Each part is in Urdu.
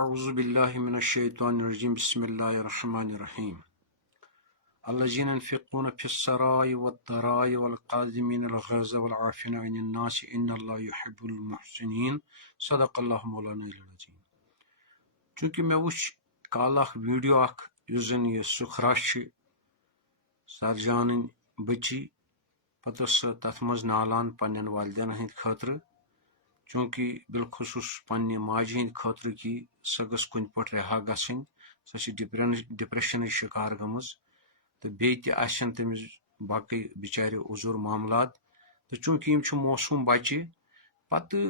اعوذ باللہ من الشیطان الرجیم بسم اللہ الرحمن الرحیم الذین ينفقون فی السراء والضراء والقاظمین الغیظ والعافین عن الناس ان اللہ یحب المحسنین صدق اللہ مولانا العظیم. چونکہ مےٚ وٕچھ کالہ اکھ ویڈیو اکھ یُس زن یہِ سُکھرا چھِ سرجانٕنۍ بٔچی پتہٕ ٲس سۄ تتھ منٛز نالان پننٮ۪ن والدین ہٕنٛدۍ خٲطرٕ چونکہ بالخصوص پننہِ ماجہِ ہٕنٛدۍ خٲطرٕ کہِ سۄ گٔژھ کُنہِ پٲٹھۍ رہا گژھٕنۍ سۄ چھِ ڈپریشنٕچ شکار گٔمٕژ تہٕ بیٚیہِ تہِ آسن تٔمِس باقٕے بِچارِ عذر معاملات تہٕ چوٗنکہِ یِم چھِ موسوٗم بچہِ پتہٕ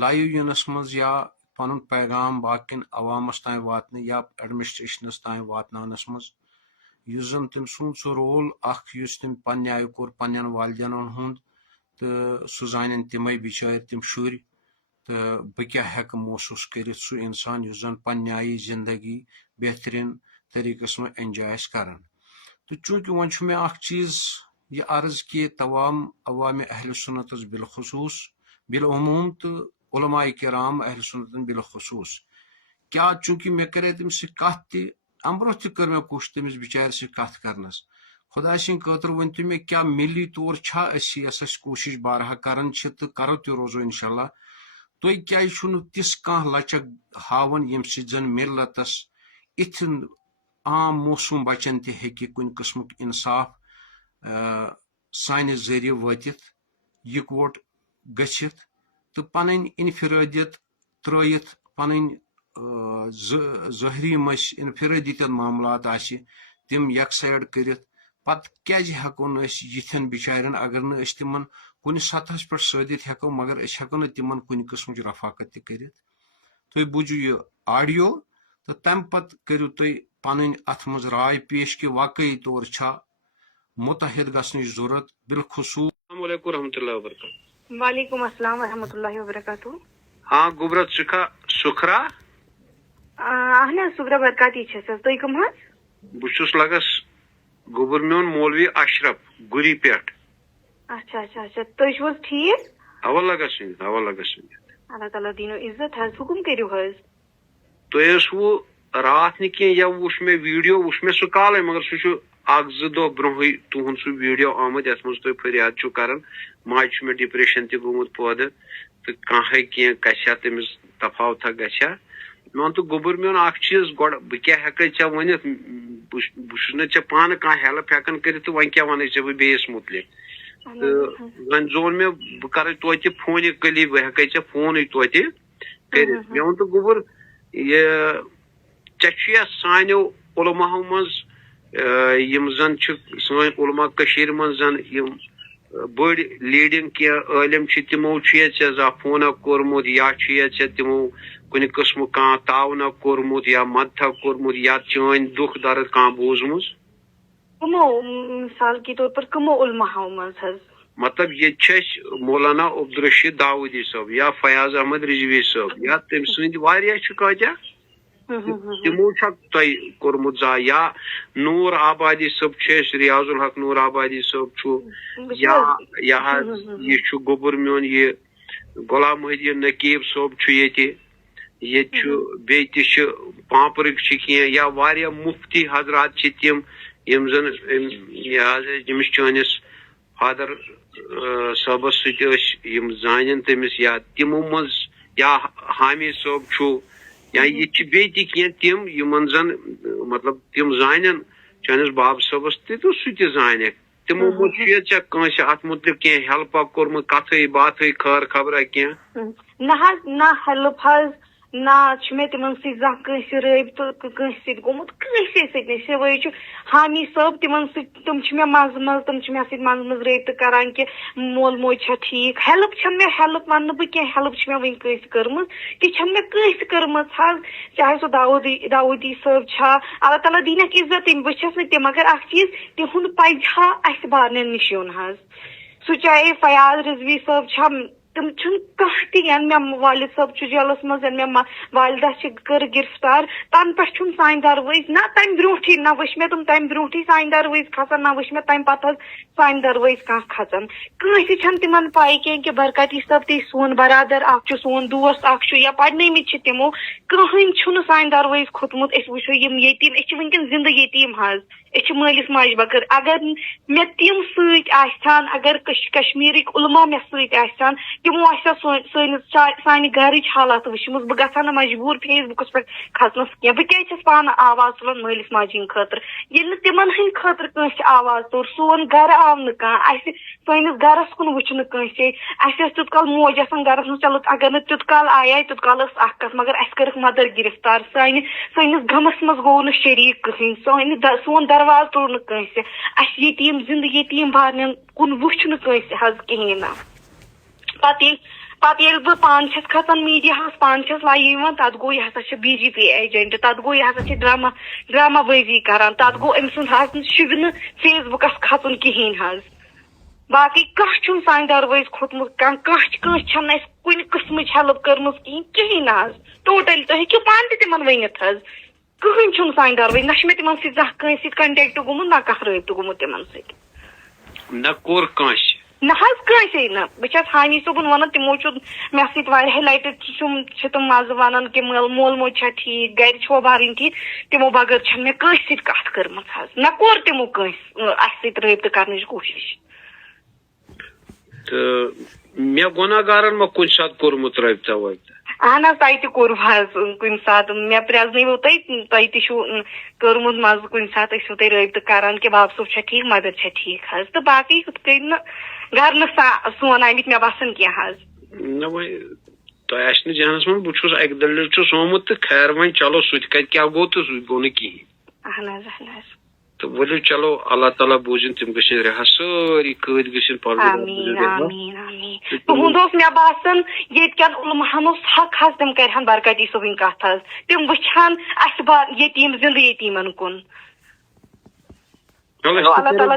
لایِو یِنس منٛز یا پنُن پیغام باقین عوامس تام واتنہٕ یا ایڈمنسٹریشنس تام واتناونس منٛز یُس زن تٔمۍ سُنٛد سُہ رول اکھ یُس تٔمۍ پننہِ آیہِ کوٚر پننٮ۪ن والدینن ہُنٛد تہٕ سُہ زانن تِمے بِچٲرۍ تِم شُرۍ تہٕ بہٕ کیٛاہ ہٮ۪کہٕ محسوٗس کٔرِتھ سُہ انسان یُس زن پننہِ آیہِ زندگی بہتریٖن طٔریٖقس منٛز اٮ۪نجاے آسہِ کران. تہٕ چوٗنکہِ وۄنۍ چھُ مےٚ اکھ چیٖز یہِ عرض کہِ تمام عوامِ اہلِ سُنتس بالخصوٗص بالعموٗم تہٕ علماء کرام اہلِ سُنتن بالخصوٗص کیٛاہ چوٗنکہِ مےٚ کرے تٔمِس سۭتۍ کتھ تہِ امہِ برونٛہہ تہِ کٔر مےٚ کوٗشِش تٔمِس بِچارِ سۭتۍ کتھ کرنس. خۄداے سٕنٛدۍ خٲطرٕ ؤنۍتو مےٚ کیٛاہ مِلی طور چھا أسۍ یۄس أسۍ کوٗشِش بارہا کران چھِ تہٕ کرو تہِ روزو انشاء اللہ تُہۍ کیٛازِ چھُو نہٕ تِژھ کانٛہہ لچک ہاوان ییٚمہِ سۭتۍ زن مِلتس اِتھٮ۪ن عام موسوٗم بچن تہِ ہیٚکہِ کُنہِ قٕسمُک انصاف سانہِ ذٔریعہٕ وٲتِتھ یِکوٹ گٔژھِتھ تہٕ پنٕنۍ انفرٲدیت ترٲیِتھ پنٕنۍ ظٲہری مٔسۍ انفرٲدیت معاملات آسہِ تِم یکسایڈ کٔرِتھ پتہٕ کیٛازِ ہٮ۪کو نہٕ أسۍ یِتھٮ۪ن بِچارٮ۪ن اگر نہٕ أسۍ تِمن کُنہِ سطحس پٮ۪ٹھ سٲدِتھ ہٮ۪کو مگر أسۍ ہٮ۪کو نہٕ تِمن کُنہِ قٕسمٕچ رفاقت تہِ کٔرِتھ. تُہۍ بوٗزِو یہِ آڈیو تہٕ تمہِ پتہٕ کٔرِو تُہۍ پنٕنۍ اتھ منٛز راے پیش کہِ واقعی طور چھا مُتحد گژھنٕچ ضروٗرت بالخصوٗص. السلام علیکم ورحمۃ اللہ وبرکاتہ. وعلیکم السلام ورحمۃ اللہ وبرکاتہ. ہاں گوبرت سُکھرا. اہن حظ سُکھرا برکاتی چھس حظ. تُہۍ کٕم حظ؟ بہٕ چھُس لگس گوبر میون مولوی اشرف گُری پٮ۪ٹھ. اچھا اچھا اچھا تُہۍ چھِو حظ ٹھیٖک؟ اوا لگس ؤنِتھ اوا لگس ؤنِتھ. اللہ تعالیٰ دیٖنو عزت حظ. حُکُم کٔرِو حظ. تۄہہِ ٲسوٕ راتھ نہٕ کینٛہہ یا وٕچھ مےٚ ویٖڈیو وٕچھ مےٚ سُہ کالے مگر سُہ چھُ اکھ زٕ دۄہ برونٛہٕے تُہُنٛد سُہ ویٖڈیو آمُت یتھ منٛز تُہۍ فریاد چھِو کران ماجہِ چھُ مےٚ ڈپریشن تہِ گوٚمُت پٲدٕ تہٕ کانٛہہ کینٛہہ گژھِ ہا تٔمِس تفاوتھا گژھِ ہا. مےٚ ووٚن تہٕ گوٚبُر میون اکھ چیٖز گۄڈٕ بہٕ کیٛاہ ہٮ۪کے ژےٚ ؤنِتھ بہٕ چھُس نہٕ ژےٚ پانہٕ کانٛہہ ہیلپ ہٮ۪کان کٔرِتھ تہٕ وۄنۍ کیٛاہ ونے ژےٚ بہٕ بیٚیِس مُتعلِق تہٕ وۄنۍ زون مےٚ بہٕ کرے توتہِ فونہِ کٔلی بہٕ ہٮ۪کے ژےٚ فونٕے توتہِ کٔرِتھ. مےٚ ووٚن تہٕ گوٚبُر یہِ ژےٚ چھُیا سانیو علماہو منٛز یِم زن چھِ سٲنۍ علما کٔشیٖرِ منٛز زن یِم بٔڑۍ لیڈنگ کینٛہہ عٲلِم چھِ تِمو چھُیا ژےٚ زانٛہہ فونہ کوٚرمُت یا چھُیا ژےٚ تِمو کُنہِ قٕسمُک کانٛہہ تعاوُنہ کوٚرمُت یا مدتھا کوٚرمُت یا چٲنۍ دُکھ درد کانٛہہ بوٗزمٕژ؟ کٕمو مثال کے طور پر کٕمو علماہو منٛز حظ؟ مطلب ییٚتہِ چھِ اَسہِ مولانا عبدالرشیٖد داؤدی صٲب یا فیاض احمد رضوی صٲب یا تٔمۍ سٕنٛدۍ واریاہ چھِ کٲتیاہ تِمو چھا تۄہہِ کوٚرمُت زانٛہہ یا نوٗر آبادی صٲب چھِ أسۍ ریاض الحق نوٗر آبادی صٲب چھُ یا یہِ حظ یہِ چھُ گوٚبُر میون یہِ غلام محدیٖن نقیٖب صٲب چھُ ییٚتہِ ییٚتہِ چھُ بیٚیہِ تہِ چھِ پامپرٕکۍ چھِ کینٛہہ یا واریاہ مُفتی حضرات چھِ تِم یِم زن یہِ حظ ییٚمِس چٲنِس فادر صٲبس سۭتۍ ٲسۍ یِم زانن تٔمِس یا تِمو منٛز یا حامی صٲب چھُ یا ییٚتہِ چھِ بیٚیہِ تہِ کینٛہہ تِم یِمن زن مطلب تِم زانن چٲنِس بابہٕ صٲبس تہِ تہٕ سُہ تہِ زانٮ۪کھ تِمو منٛز چھُیا ژےٚ کٲنٛسہِ اتھ مُتعلِق کینٛہہ ہیلپا کوٚرمُت کتھٕے باتھٕے خٲر خبرا کینٛہہ؟ نہ حظ نہ ہیلپ حظ نہ چھُ مےٚ تِمن سۭتۍ زانٛہہ کٲنٛسہِ رٲبطہٕ کٲنٛسہِ سۭتۍ گوٚمُت کٲنٛسے سۭتۍ نہٕ سِوٲے چھُ حامی صٲب تِمن سۭتۍ تِم چھِ مےٚ منٛزٕ منٛزٕ تِم چھِ مےٚ سۭتۍ منٛزٕ منٛزٕ رٲبطہٕ کران کہِ مول موج چھا ٹھیٖک. ہیلپ چھنہٕ مےٚ ہیلپ وننہٕ بہٕ کینٛہہ ہیلپ چھِ مےٚ وُنہِ کٲنٛسہِ کٔرمٕژ تہِ چھنہٕ مےٚ کٲنٛسہِ کٔرمٕژ حظ چاہے سُہ داؤدی صٲب چھا اللہ تعالیٰ دیٖنکھ عزت بہٕ چھس نہٕ تہِ مگر اکھ چیٖز تِہُنٛد پزِ ہا اسہِ بارنٮ۪ن نِش یُن حظ سُہ چاہے فیاض رضوی صٲب چھا تم مے والد صاحب جیلس مز والدہ کر گرفتار تن پہ سان درویز نہ تمہ برونٹھی نہ وچ مے تم تمہ برونٹھی سان درویز کھسان نہ وچ مے تمہ پتہ سان درویز کھسان کنسی چھن تمن پائی کہ برکتی صاحب تی سون برادر اخ سون دوست اخ یا پڑنمت تمو کہین چھن سان درویز کھوتمت اس وچھو یم یتیم اس ونکن زندہ یتیم حظ اس مالس ماج بکر اگر مے تم ست آسان اگر کشمیرک علما مے ست آسان تمو سانہ گرچ حالات وچمز بہ گژھا نہ مجبور فیس بکس پہ کھسنس کی بہ کیازِ پانہ آواز تلان مالس ماجہ خاطر ییٚلہِ نہٕ تمن ہند خاطر کنس آواز توٚر سون گھر آو نہ کانٛہہ اسہ سٲنِس گرس کُن وٕچھ نہٕ کٲنٛسے اسہِ ٲس تیُت کال موج آسان گرس منٛز چلو اگر نہٕ تیُت کال آیے تیُت کال ٲس اکھ کتھ مگر اسہِ کٔرٕکھ مدر گرفتار سٲنِس غمس منٛز گوٚو نہٕ شریٖک کٕہٕنۍ سون درواز توٚر نہٕ کٲنٛسہِ اسہِ یتیٖم زندٕ یتیٖم بارنٮ۪ن کُن وٕچھ نہٕ کٲنٛسہِ حظ کِہیٖنۍ نہٕ پتہٕ ییٚلہِ بہٕ پانہٕ چھس کھسان میٖڈیاہس پانہٕ چھس لایِو تتھ گوٚو یہِ ہسا چھِ BJP ایجنٹ تتھ گوٚو یہِ ہسا چھِ ڈرامہ بٲزی کران تتھ گوٚو أمۍ سُنٛد حظ شوٗبہِ نہٕ فیس بُکس کھسُن کِہیٖنۍ حظ باقٕے کانٛہہ چھُنہٕ سانہِ دروٲزۍ کھوٚتمُت کانٛہہ چھنہٕ اَسہِ کُنہِ قٕسمٕچ ہیلپ کٔرمٕژ کِہیٖنۍ نہٕ حظ ٹوٹلی تُہۍ ہیٚکِو پانہٕ تہِ تِمن ؤنِتھ حظ کٕہٕنۍ چھُنہٕ سانہِ دروٲزۍ نہ چھُ مےٚ تِمن سۭتۍ زانٛہہ کٲنٛسہِ سۭتۍ کنٹیکٹ گوٚمُت نہ کانٛہہ رٲبطہٕ گوٚمُت تِمن سۭتۍ نہ کوٚر کٲنٛسہِ نہ حظ کٲنٛسے نہٕ بہٕ چھس حامی صٲبُن ونان تِمو چھُ مےٚ سۭتۍ واریاہہِ لٹہِ چھِ تِم مزٕ ونان کہِ مول موج چھا ٹھیٖک گرِ چھوا بارٕنۍ ٹھیٖک تِمو بغٲر چھنہٕ مےٚ کٲنٛسہِ سۭتۍ کتھ کٔرمٕژ حظ نہ کوٚر تِمو کٲنٛسہِ اسہِ سۭتۍ رٲبطہٕ کرنٕچ کوٗشش تہٕ مےٚ گۄناہگارن ما کُنہِ ساتہٕ کوٚرمُت رٲبطہ وٲبطہ اہن حظ تۄہہِ تہِ کوٚروٕ حظ کُنہِ ساتہٕ مےٚ پرٛزنٲوٕ تۄہہِ تہِ چھُو کوٚرمُت مزٕ کُنہِ ساتہٕ ٲسِو تُہۍ رٲبطہٕ کران کہِ باب صٲب چھا ٹھیٖک مدر چھا ٹھیٖک حظ تہٕ باقٕے ہُتھ کٔنۍ نہٕ گرنہٕ سون آمٕتۍ مےٚ باسان کینٛہہ حظ نہ وۄنۍ تۄہہِ آسہِ نہٕ ذہنس منٛز بہٕ چھُس اکہِ دٔلیٖل چھُس آمُت تہٕ خیر وۄنۍ چلو سُہ تہِ کتہِ کیاہ گوٚو تہٕ سُہ گوٚو نہٕ کِہیٖنۍ اہن حظ اہن حظ تہٕ ؤلِو چلو اللہ تعالیٰ بوٗزِن تِم گٔژھِنۍ رِہا سٲری قٲدۍ گٔژھِنۍ آمیٖن آمیٖن آمیٖن تُہُنٛد اوس مےٚ باسان ییٚتہِ کٮ۪ن علماہن اوس حق حظ تِم کرِہن برکتی صٲبٕنۍ کتھ حظ تِم وٕچھہن اسہِ یتیٖم زندٕ یتیٖمن کُن اللہ تعالیٰ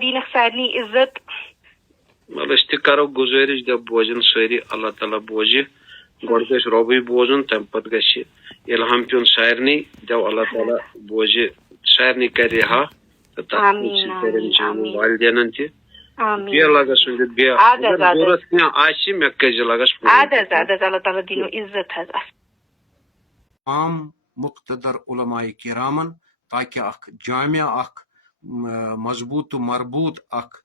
دیٖنکھ سارنٕے عزت وَلہٕ أسۍ تہِ کرو گُزٲرِش دَپ بوزن سٲری اللہ تعالیٰ بوزِ گۄڈٕ گژھِ رۄبٕے بوزُن تَمہِ پتہٕ گژھِ اِلہام پیوٚن سارنٕے دَپ اللہ تعالیٰ بوزِ سارنٕے کرِ رِہا تہٕ تتھ والدینن تہِ بیٚیہِ لگس وۄنۍ بیٚیہِ ضروٗرت کینٛہہ آسہِ مےٚ کٔرزِ لگس اد حظ اللہ تعالیٰ دِنو عزت حظ عام مقتدر علماء کرامن تاکہ اخ جامع اخ مضبوط تو مربوط اخ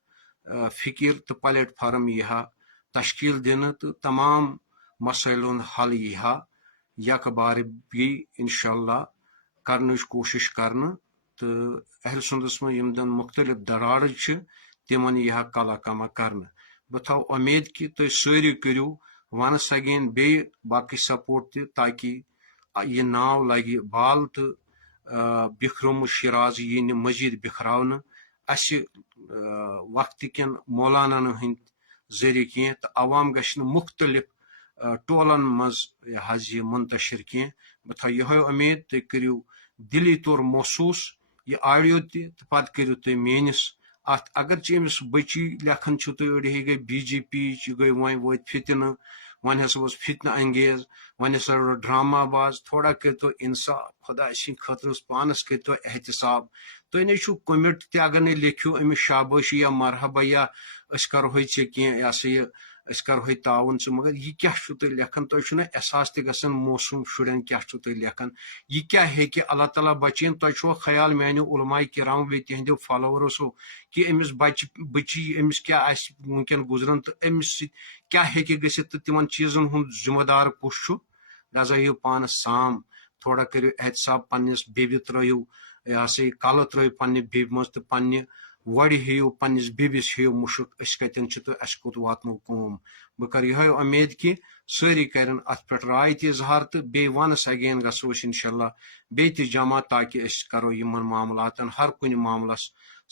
فکر تو پلیٹ فارم یہ تشکیل دن تو تمام مسائل حل یہ یک بار بھی انشاءاللہ کرنچ کوشش کرنا تو اہل سنتس میں یم دن مختلف دراڑ تمن یہ کلا کما کرنا بہ تھو امید کہ تھی ساری کرو ونس اگین بی باقی سپورٹ تہ تاکہ یہ ناو لگہ بال تو بکھرومت شراز یہ مزید بکھراؤن اس وقت کن مولانن ہند ذریعہ کی تو عوام گھن مختلف ٹولن مز یہ منتشر کی بہ تھو یہ امید تھی کرو دلی طور محسوس یہ آڈیو تہ پتہ کرو تھی میانس ات اگرچہ امس بچی لکھن تھی اڑی گئی BJP گئی وت فتنہ ون ہسا اوس فتنہ انگیز ون ہسا ڈرامہ باز تھوڑا کرتو انصاف خدا سند خاطر پانس کرتو احتساب تھی نو کومٹ تہ اگر نہ لیکھو امس شاباشی یا مرحبا یا اس کرو ے کی یہ سا یہ اس کرو تعاون ثہ مگر یہ کیا تھی لکھان تھی چھو احساس تہ گژھان موسوم شرین کیا تھی لکھان یہ کیا ہے اللہ تعالیٰ بچین تہ چھو خیال میانو علماء کرام بیٚیہِ تہندیو فالوورسو کہ امس بچی امس کیا ونکن گزران تو امس کیا ہیٚکہِ گٔژھِتھ تہٕ تمن چیزن ہند ذمہ دار کس لہذا ہیٚیِو پانس سام تھوڑا کرو احتساب پنس بیبہِ ترٲیو یہ سا یہ کلہٕ ترٲیو پننہِ بیبہِ مز تہٕ پننہِ وڑِ ہیٚیو پننس بیبس ہیٚیو مشک أسۍ کتٮ۪ن چھِ تہٕ اسہِ کوٚت واتنو قوم بہٕ کرٕ یِہے امید کہ سٲری کرن اتھ پٮ۪ٹھ راے تہِ اظہار تہٕ بیٚیہِ ونس اگین گژھو أسۍ انشاءاللہ بیٚیہِ تہِ جمع تاکہ أسۍ کرو یمن معاملاتن ہر کُنہِ معاملس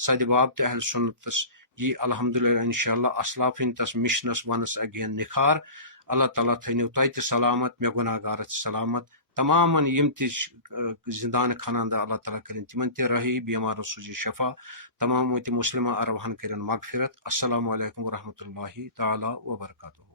سدباب تہٕ اہل سنتس یہ الحمدللہ انشاءاللہ اسلافن تس مشنس ونس اگین نکھار اللہ تعالیٰ تھٲینو تۄہہِ تہِ سلامت مےٚ گۄناہ گارس تہِ سلامت تمام یم تہ زندان خانندہ اللہ تعالیٰ کرن تمن تہ رہی بیمارن سوزی شفا تمام مسلمہ عربہن کرن مغفرت السلام علیکم ورحمۃ اللہ تعالیٰ وبرکاتہ